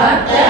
até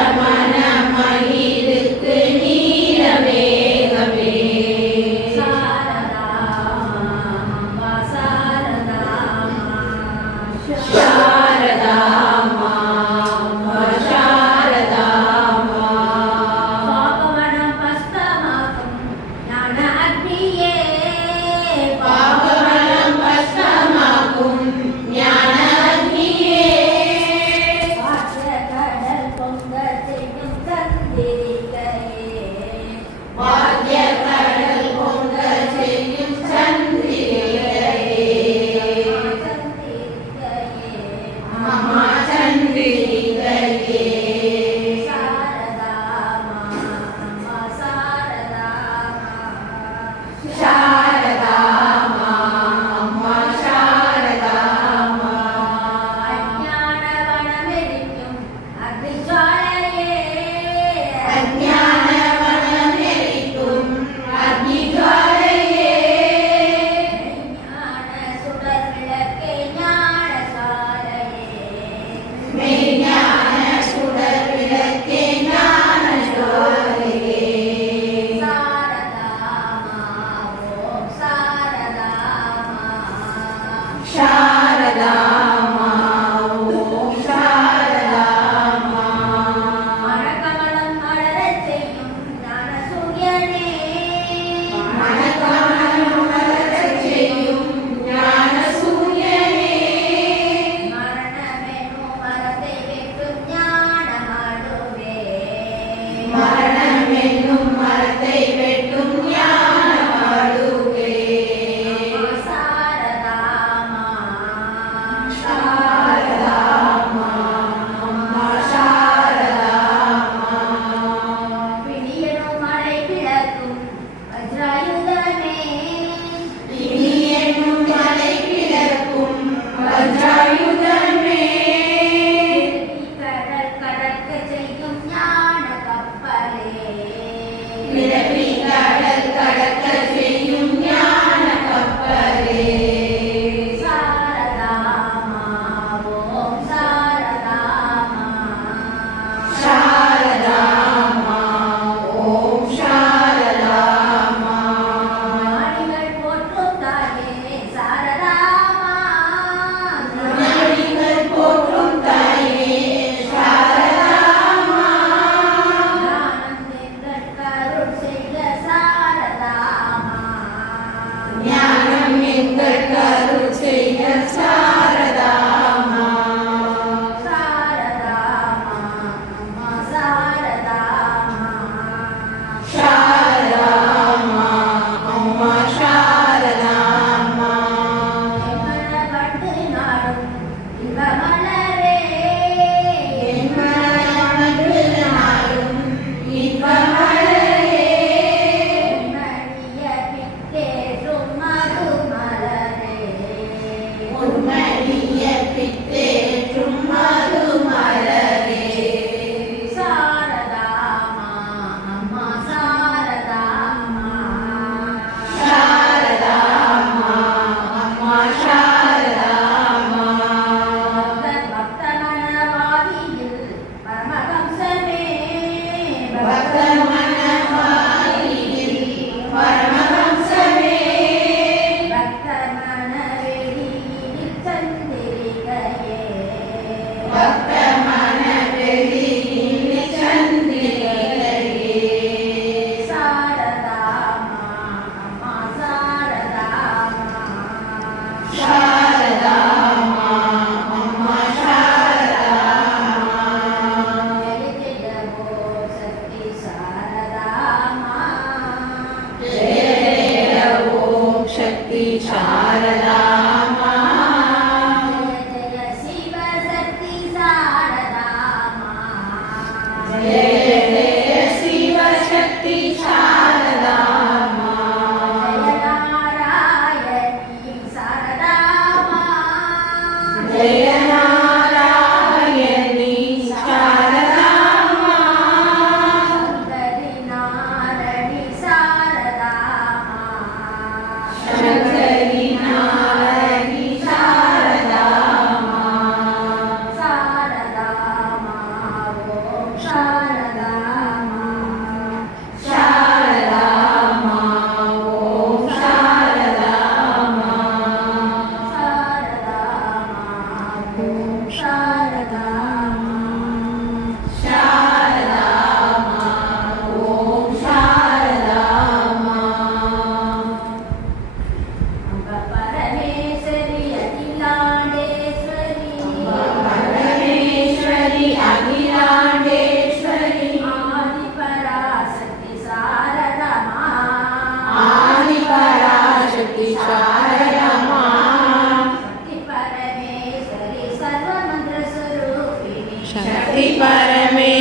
சக்தி பரமே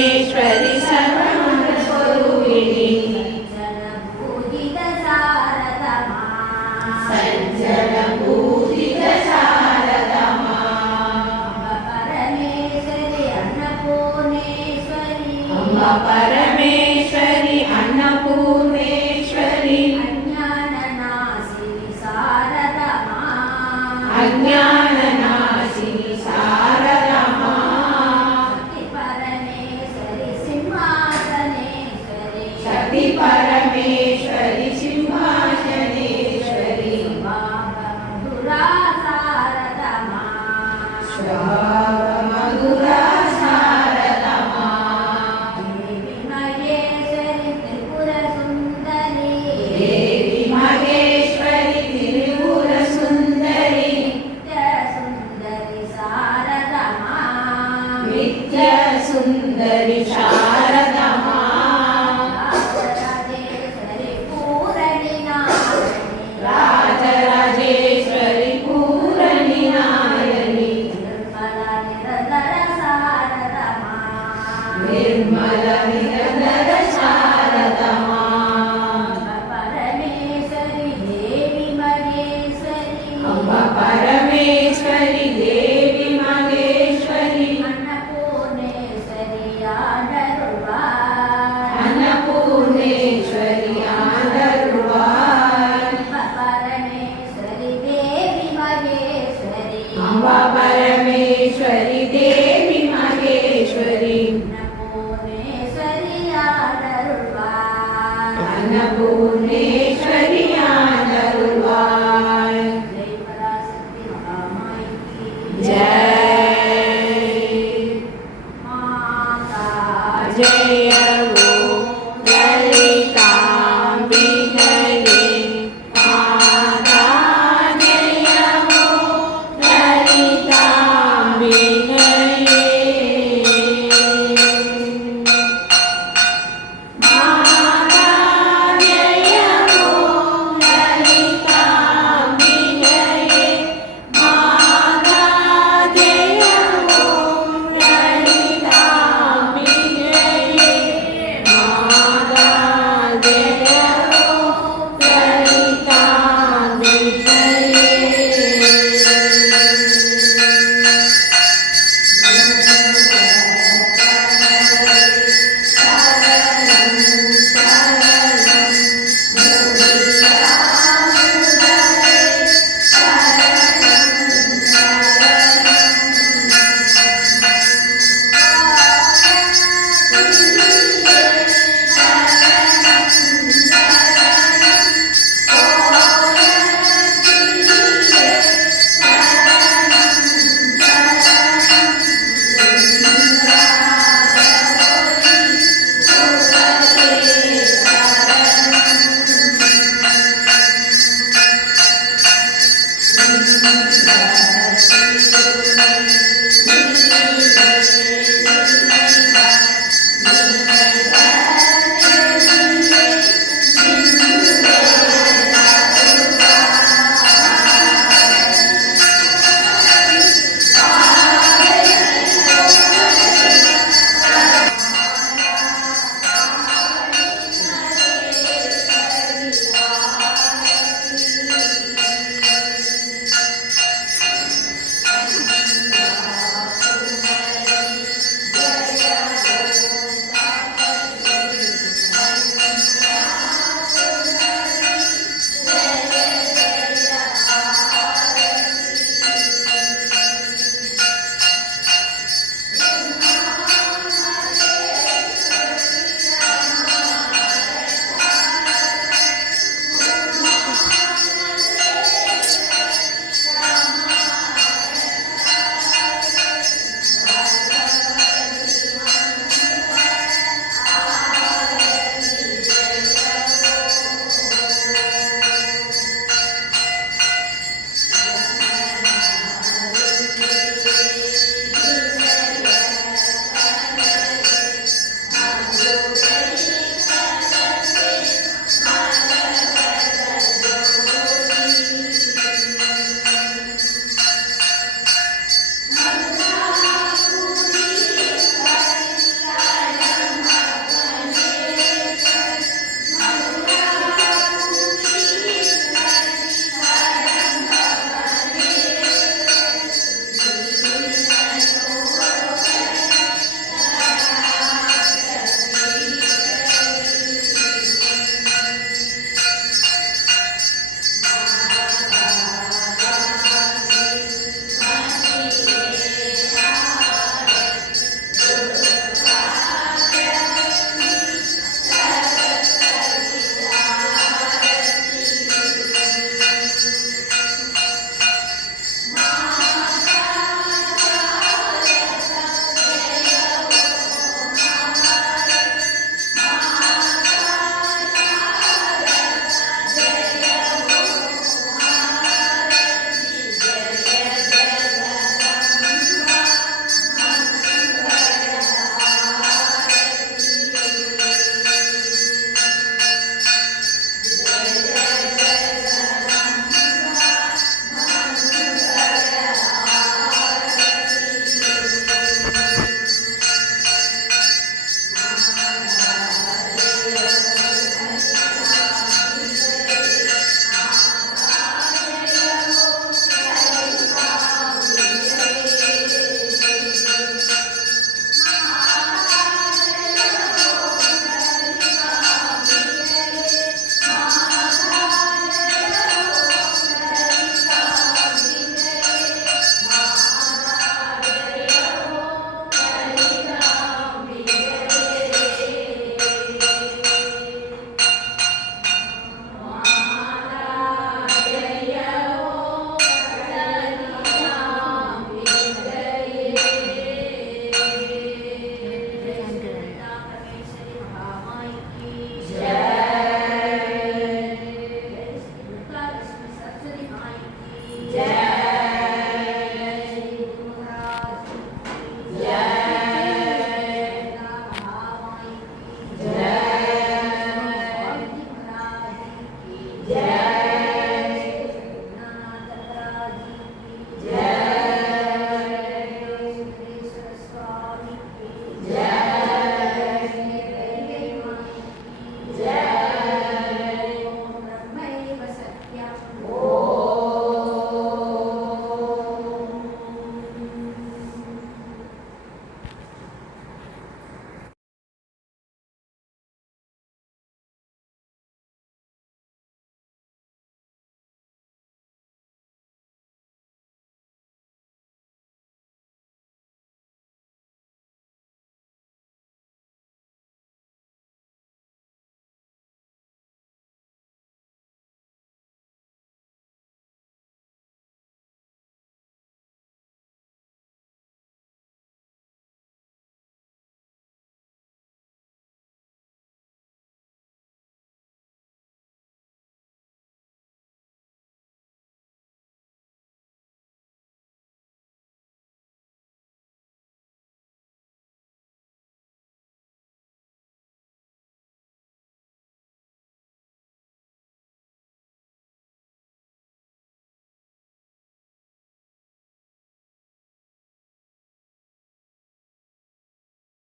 നിത്യ സുന്ദരി Jaya